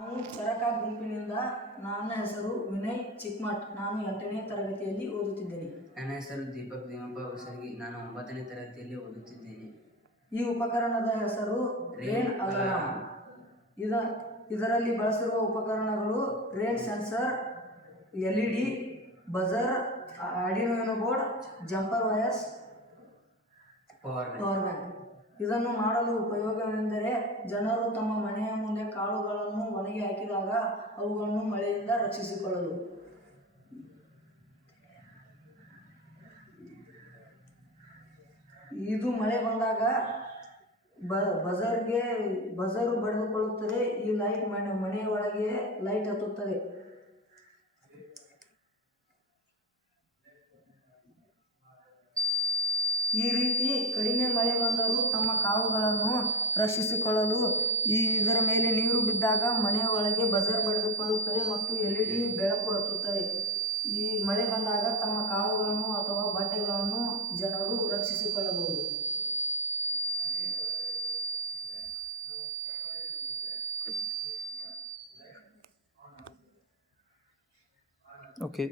ನಾವು ಚರಕ ಗುಂಪಿನಿಂದ. ನನ್ನ ಹೆಸರು ವಿನಯ್ ಚಿಕ್ಮಠ್. ನಾನು 8ನೇ ತರಗತಿಯಲ್ಲಿ ಓದುತ್ತಿದ್ದೇನೆ. ನನ್ನ ಹೆಸರು ದೀಪಕ್ ದೇವಪ್ಪ ಹೊಸಗಿ. ನಾನು 9ನೇ ತರಗತಿಯಲ್ಲಿ ಓದುತ್ತಿದ್ದೇನೆ. ಈ ಉಪಕರಣದ ಹೆಸರು ರೇನ್ ಅಲಾರಾಮ್. ಇದರಲ್ಲಿ ಬಳಸಿರುವ ಉಪಕರಣಗಳು rain sensor, LED, buzzer, Arduino board, jumper wires, power bank. ಇದನ್ನು ಮಾಡಲು ಉಪಯೋಗವೆಂದರೆ ಜನರು ತಮ್ಮ ಮನೆಯ ಮುಂದೆ ಕಾಳುಗಳನ್ನು ಒಣಗಿ ಹಾಕಿದಾಗ ಅವುಗಳನ್ನು ಮಳೆಯಿಂದ ರಕ್ಷಿಸಿಕೊಳ್ಳಲು. ಇದು ಮಳೆ ಬಂದಾಗ ಬಜರು ಬಡಿದುಕೊಳ್ಳುತ್ತದೆ. ಈ ಲೈಟ್ ಮನೆಯ ಒಳಗೆ ಲೈಟ್ ಹತ್ತುತ್ತದೆ. ಈ ರೀತಿ ಕಡಿಮೆ ಮಳೆ ಬಂದರೂ ತಮ್ಮ ಕಾಳುಗಳನ್ನು ರಕ್ಷಿಸಿಕೊಳ್ಳಲು ಇದರ ಮೇಲೆ ನೀರು ಬಿದ್ದಾಗ ಮನೆಯ ಒಳಗೆ ಬಜರ್ ಬಡಿದುಕೊಳ್ಳುತ್ತದೆ ಮತ್ತು LED ಬೆಳಕು ಹತ್ತುತ್ತದೆ. ಈ ಮಳೆ ಬಂದಾಗ ತಮ್ಮ ಕಾಳುಗಳನ್ನು ಅಥವಾ ಬಟ್ಟೆಗಳನ್ನು ಜನರು ರಕ್ಷಿಸಿಕೊಳ್ಳಬಹುದು. ಓಕೆ.